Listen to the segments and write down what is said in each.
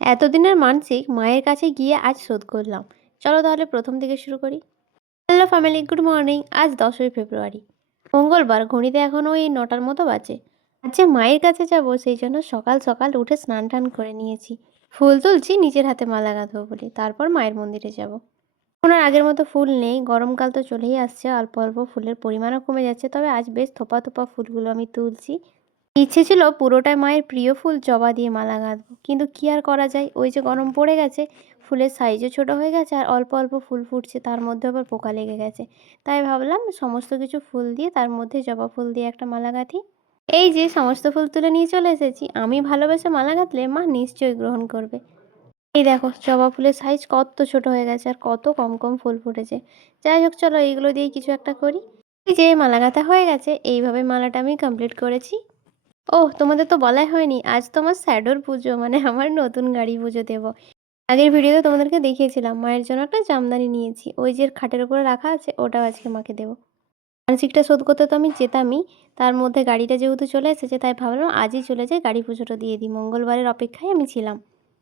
এতদিনের মানসিক মায়ের কাছে গিয়ে আজ শোধ করলাম। চলো তাহলে প্রথম থেকে শুরু করি। Hello family, good morning. আজ 10ই ফেব্রুয়ারি, মঙ্গলবার। ঘড়িতে এখন ওই 9টার মতো বাজে। আজ যে মায়ের কাছে যাব সেই জন্য সকাল সকাল উঠে স্নান টান করে নিয়েছি। ফুল তুলছি, নিজের হাতে মালা গাঁথবো বলে। তারপর মায়ের মন্দিরে যাব। এখন আর আগের মতো ফুল নেই, গরমকাল তো চলেই আসছে। অল্প অল্প ফুলের পরিমাণও কমে যাচ্ছে, তবে আজ বেশ থোপা থোপা ফুলগুলো আমি তুলছি। ইচ্ছে ছিল পুরোটাই মায়ের প্রিয় ফুল জবা দিয়ে মালা গাঁথবো, কিন্তু কি আর করা যায়, ওই যে গরম পড়ে গেছে, ফুলের সাইজও ছোট হয়ে গেছে, আর অল্প অল্প ফুল ফুটছে, তার মধ্যে আবার পোকা লেগে গেছে। তাই ভাবলাম সমস্ত কিছু ফুল দিয়ে তার মধ্যে জবা ফুল দিয়ে একটা মালা গাঁথি। এই যে সমস্ত ফুল তুলে নিয়ে চলে এসেছি, আমি ভালোবেসে মালা গাঁথলে মা নিশ্চয়ই গ্রহণ করবে। এই দেখো জবা ফুলের সাইজ কত ছোট হয়ে গেছে, আর কত কম কম ফুল ফুটেছে। যাই হোক, চলো এইগুলো দিয়েই কিছু একটা করি। এই যে মালা গাঁথা হয়ে গেছে, এইভাবে মালাটা আমি কমপ্লিট করেছি। ওহ, তোমাদের তো বলাই হয়নি, আজ তোমার শ্যাডোর পুজো, মানে আমার নতুন গাড়ি পুজো দেব। আগের ভিডিওতে তোমাদেরকে দেখিয়েছিলাম মায়ের জন্য একটা জামদানি নিয়েছি, ওই যে খাটের উপরে রাখা আছে, ওটাও আজকে মাকে দেবো। মানসিকটা শোধ করতে তো আমি যেতামই, তার মধ্যে গাড়িটা যেহেতু চলে এসেছে, তাই ভাবলাম আজই চলে যাই গাড়ি পুজোটা দিয়ে দিই। মঙ্গলবারের অপেক্ষায় আমি ছিলাম।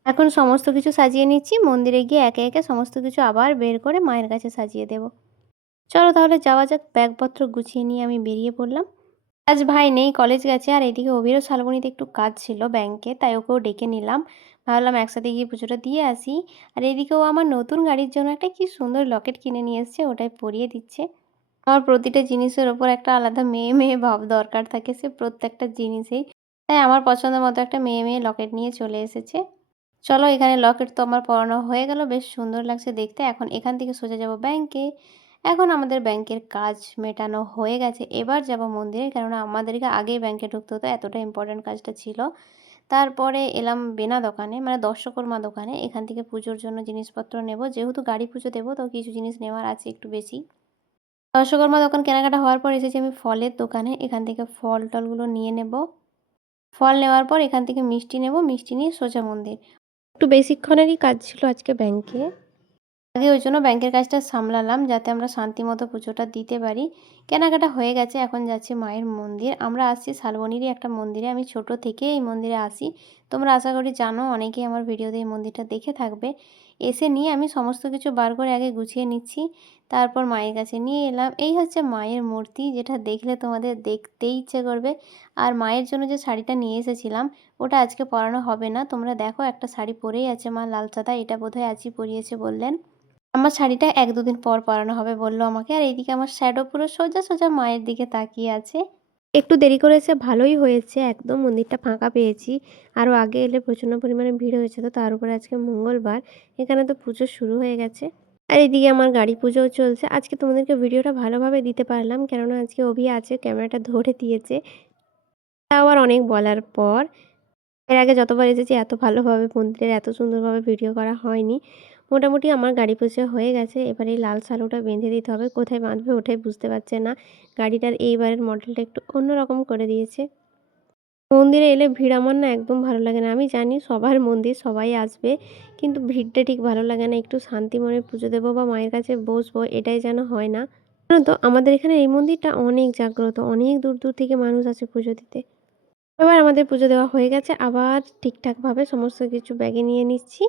এখন সমস্ত কিছু সাজিয়ে নিচ্ছি, মন্দিরে গিয়ে একে একে সমস্ত কিছু আবার বের করে মায়ের কাছে সাজিয়ে দেব। চলো তাহলে যাওয়া যাক। ব্যাগপত্র গুছিয়ে নিয়ে আমি বেরিয়ে পড়লাম। আজ ভাই নেই, কলেজ গেছে। আর এদিকে অভিরও শালবনীতে একটু কাজ ছিল ব্যাংকে, তাই ওকেও ডেকে নিলাম। ভাবলাম একসাথে গিয়ে পুজোটা দিয়ে আসি। আর এদিকেও আমার নতুন গাড়ির জন্য একটা কি সুন্দর লকেট কিনে নিয়ে এসছে, ওটাই পরিয়ে দিচ্ছে। আমার প্রতিটা জিনিসের ওপর একটা আলাদা মেয়ে মেয়ে ভাব দরকার থাকে, সে প্রত্যেকটা জিনিসেই। তাই আমার পছন্দ মতো একটা মেয়ে মেয়ে লকেট নিয়ে চলে এসেছে। চলো, এখানে লকেট তো আমার পরানো হয়ে গেল, বেশ সুন্দর লাগছে দেখতে। এখন এখান থেকে সোজা যাব ব্যাংকে। এখন আমাদের ব্যাংকের কাজ মেটানো হয়ে গেছে, এবার যাব মন্দিরে, কেননা আমাদেরকে আগেই ব্যাংকে ঢুকতে হতো, এতটা ইম্পর্ট্যান্ট কাজটা ছিল। তারপরে এলাম বেনা দোকানে, মানে দর্শকর্মা দোকানে। এখান থেকে পুজোর জন্য জিনিসপত্র নেব, যেহেতু গাড়ি পুজো দেবো তো কিছু জিনিস নেওয়ার আছে একটু বেশি। দর্শকর্মা দোকান কেনাকাটা হওয়ার পর এসেছি আমি ফলের দোকানে, এখান থেকে ফল টলগুলো নিয়ে নেব। ফল নেওয়ার পর এখান থেকে মিষ্টি নেব, মিষ্টি নিয়ে সোজা মন্দির। একটু বেশিক্ষণেরই কাজ ছিল আজকে ব্যাংকে। আগে ওই জন্য ব্যাংকের কাজটা সামলালাম, যাতে আমরা শান্তিমতো পুজোটা দিতে পারি। কেনাকাটা হয়ে গেছে, এখন যাচ্ছি মায়ের মন্দির। আমরা আসছি শালবনীরই একটা মন্দিরে, আমি ছোট থেকে এই মন্দিরে আসি। তোমরা আশা করি জানো, অনেকেই আমার ভিডিওতে এই মন্দিরটা দেখে থাকবে। এসে নিয়ে আমি সমস্ত কিছু বার করে আগে গুছিয়ে নিচ্ছি, তারপর মায়ের কাছে নিয়ে এলাম। এই হচ্ছে মায়ের মূর্তি, যেটা দেখলে তোমাদের দেখতেই ইচ্ছে করবে। আর মায়ের জন্য যে শাড়িটা নিয়ে এসেছিলাম, ওটা আজকে পরানো হবে না। তোমরা দেখো, একটা শাড়ি পরেই আছে মা, লাল সাদা। এটা বোধহয় আজই পরিয়েছে বললেন। আমার শাড়িটা 1-2 দিন পর পরানো হবে বললো আমাকে। আর এইদিকে আমার শ্যাডো পুরো সোজা সোজা মায়ের দিকে তাকিয়ে আছে। একটু দেরি করেছে, ভালোই হয়েছে, একদম মন্দিরটা ফাঁকা পেয়েছি। আরও আগে এলে প্রচণ্ড পরিমাণে ভিড় হয়েছে, তো তার উপরে আজকে মঙ্গলবার, এখানে তো পুজো শুরু হয়ে গেছে। আর এদিকে আমার গাড়ি পুজোও চলছে। আজকে তোমাদেরকে ভিডিওটা ভালোভাবে দিতে পারলাম, কেননা আজকে অভি আছে, ক্যামেরাটা ধরে দিয়েছে। তাও আবার অনেক বলার পর। এর আগে যতবার এসেছি এত ভালোভাবে মন্দিরের এত সুন্দরভাবে ভিডিও করা হয়নি। মোটামুটি আমার গাড়ি পুজো হয়ে গেছে, এবার এই লাল সালুটা বেঁধে দিতে হবে। কোথায় বাঁধবে ওটাই বুঝতে পারছে না। গাড়িটার এইবারের মডেলটা একটু অন্যরকম করে দিয়েছে। মন্দিরে এলে ভিড় আমার না একদম ভালো লাগে না। আমি জানি সবার মন্দির, সবাই আসবে, কিন্তু ভিড়টা ঠিক ভালো লাগে না। একটু শান্তি মনে পুজো দেবো বা মায়ের কাছে বসবো, এটাই যেন হয় না। জানো তো, আমাদের এখানে এই মন্দিরটা অনেক জাগ্রত, অনেক দূর দূর থেকে মানুষ আসে পুজো দিতে। এবার আমাদের পুজো দেওয়া হয়ে গেছে, আবার ঠিকঠাকভাবে সমস্ত কিছু ব্যাগে নিয়ে নিচ্ছি।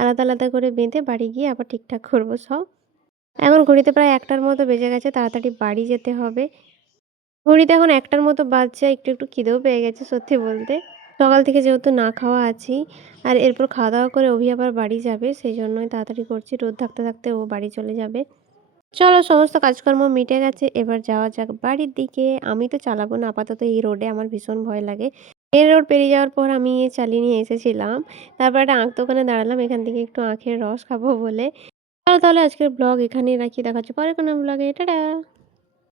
আলাদা আলাদা করে বেঁধে বাড়ি গিয়ে আবার ঠিকঠাক করবো সব। এখন ঘড়িতে প্রায় 1টার মতো বেজে গেছে, তাড়াতাড়ি বাড়ি যেতে হবে। ঘড়িতে এখন 1টার মতো বাজছে, একটু একটু খিদেও পেয়ে গেছে সত্যি বলতে। সকাল থেকে যেহেতু না খাওয়া আছি, আর এরপর খাওয়া দাওয়া করে অভি আবার বাড়ি যাবে, সেই জন্যই তাড়াতাড়ি করছি। রোদ থাকতে থাকতে ও বাড়ি চলে যাবে। চলো, সমস্ত কাজকর্ম মিটে গেছে, এবার যাওয়া যাক বাড়ির দিকে। আমি তো চালাবো না আপাতত, এই রোডে আমার ভীষণ ভয় লাগে। মেন রোড পেরিয়ে যাওয়ার পর আমি চালিয়ে নিয়ে এসেছিলাম। তারপর একটা আখ দোকানে দাঁড়ালাম, এখান থেকে একটু আখের রস খাবো বলে। চলো তাহলে আজকের ব্লগ এখানেই রাখি, দেখা হচ্ছে পরে কোনো ব্লগে। টাটা।